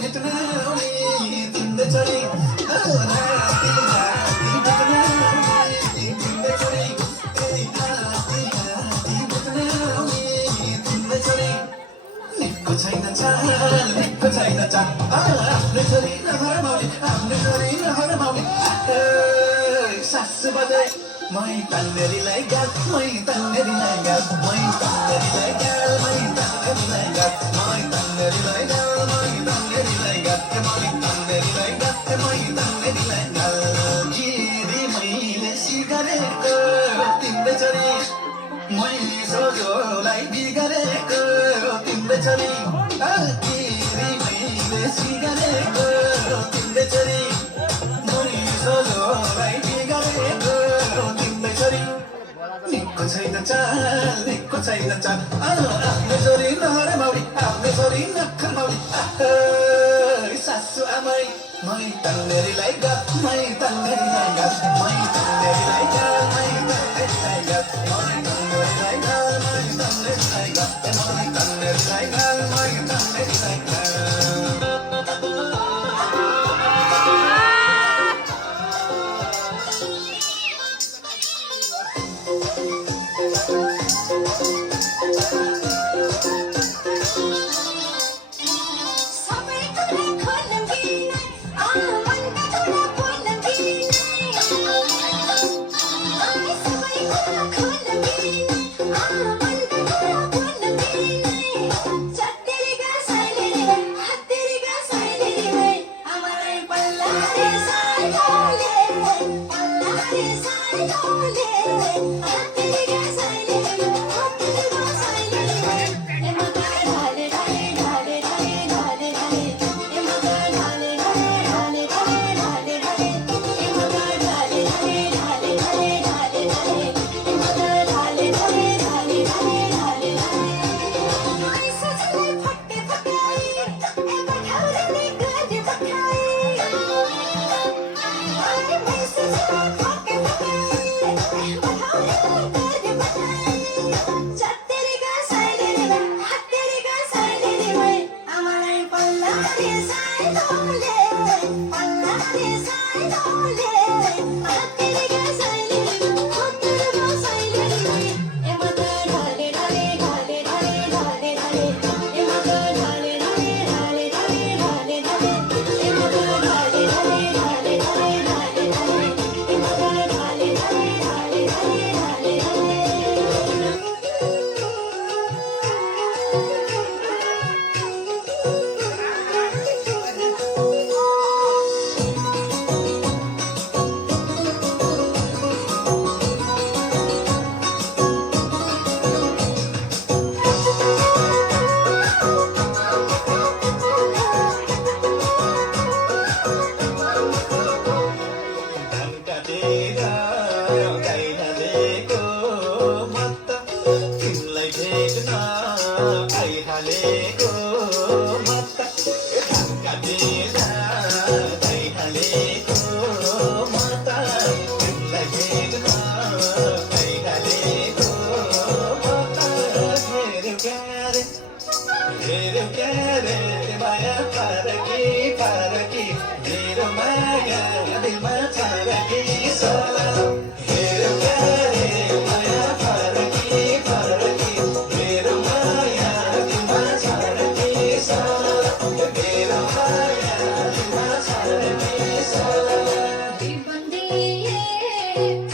भेट्न तिम्रो छोरी राति राति भेट्न तिम्रो छोरी राति राति भेट्न तिम्रो छोरी निको छैन चाल आफ्नो छोरी नहरमाउने आफ्नो छोरी नहरमाउने सासु बजाए मै तन्नेरीलाई गाल मै तन्नेरीलाई गाल मै तन्नेरीलाई गाल मै तन्नेरीलाई गाल मै तन्नेरीलाई गाल मै तन्नेरीलाई गाल मै तन्नेरीलाई गाल मै तन्नेरीलाई गाल गिरी मैले सिगारेको तिम्रो छोरी मै सोझोलाई बिगारेको तिम्रो छोरी गिरी मैले सिगारेको तिम्रो छोरी मै सोझोलाई बिगारेको तिम्रो छोरी निको छैन चाल आफ्नो छोरी नहरमाउने आफ्नो छोरी नखरमाउने सासु आमै मै तन्नेरीलाई गाल मै तन्नेरीलाई गाल मै तन्नेरीलाई गाल मै तन्नेरीलाई गाल मै तन्नेरीलाई गाल मै तन्नेरीलाई गाल मै तन्नेरीलाई गाल मै तन्नेरीलाई गाल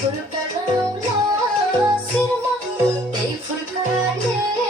Furkan Allah sirma, furkan